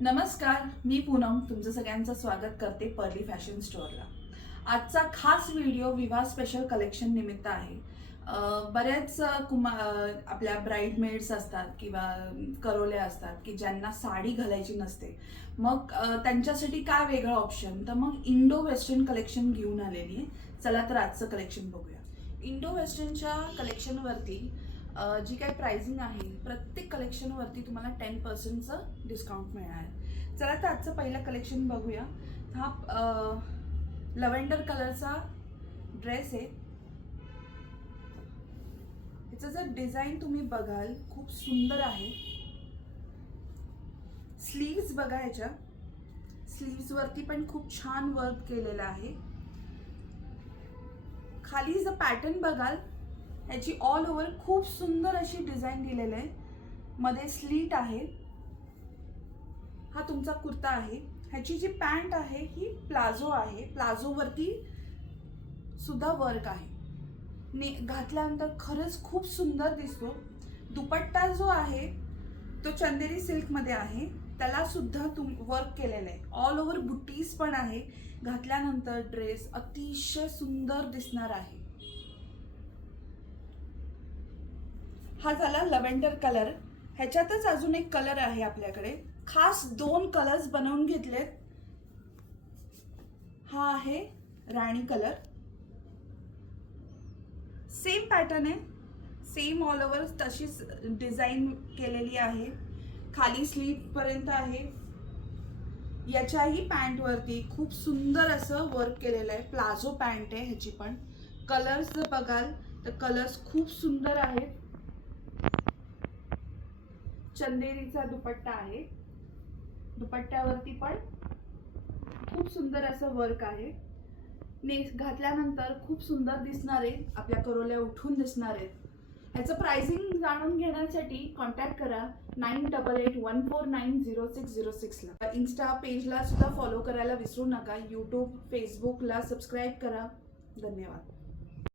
नमस्कार, मी पूनम तुमचं सगळ्यांचं स्वागत करते पर्ली फॅशन स्टोअरला। आजचा खास व्हिडिओ विवाह स्पेशल कलेक्शन निमित्त आहे। बऱ्याच आपल्या ब्राईडमेड्स असतात किंवा करोल्या असतात की ज्यांना साडी घालायची नसते, मग त्यांच्यासाठी काय वेगळं ऑप्शन, तर मग इंडो वेस्टर्न कलेक्शन घेऊन आलेली आहे। चला तर आजचं कलेक्शन बघूया। इंडो वेस्टर्नच्या कलेक्शनवरती जी काही प्राइसिंग आहे, प्रत्येक कलेक्शनवरती तुम्हाला 10% डिस्काउंट मिळणार आहे। चला तर आजचं पहिलं कलेक्शन बघूया। हा लव्हेंडर कलरचा ड्रेस आहे। याचं जर डिझाईन तुम्ही बघाल, खूप सुंदर आहे। स्लीव्स बघा, याच्या स्लीव्स वरती पण खूप छान वर्क केलेलं आहे। खाली जर पॅटर्न बघाल, याची ऑल ओव्हर खूप सुंदर अशी डिझाईन दिलेली आहे। मध्ये स्लीट आहे। हा तुमचा कुर्ता आहे। ह्याची जी पॅन्ट आहे ही प्लाझो आहे। प्लाझोवरती सुद्धा वर्क आहे। घातल्यानंतर खरंच खूप सुंदर दिसतो। दुपट्टा जो आहे तो चंदेरी सिल्क मध्ये आहे, त्याला सुद्धा वर्क केलेलं आहे। ऑल ओव्हर बुटीज पण आहे। घातल्यानंतर ड्रेस अतिशय सुंदर दिसणार आहे। हा झाला लव्हेंडर कलर। ह्याच्यातच अजून एक कलर आहे आपल्याकडे। खास दोन कलर्स बनवून घेतलेत। हा आहे राणी कलर। सेम पॅटर्न आहे, सेम ऑल ओव्हर तशीच डिझाईन केलेली आहे। खाली स्लीव पर्यंत आहे। याच्याही पॅन्ट वरती खूप सुंदर असं वर्क केलेलं आहे। प्लाझो पॅन्ट आहे ह्याची पण। कलर्स जर बघाल तर कलर्स खूप सुंदर आहेत। चंदेरीचा दुपट्टा आहे। दुपट्ट्यावरती पण खूप सुंदर असं वर्क आहे। घातल्यानंतर खूप सुंदर दिसणार आहे। आपल्या करोल्या उठून दिसणार आहेत। याचं प्राइसिंग जाणून घेण्यासाठी कॉन्टॅक्ट करा 9881490606 ला। इन्स्टा पेजला सुद्धा फॉलो करायला विसरू नका। यूट्यूब फेसबुकला सबस्क्राईब करा। धन्यवाद।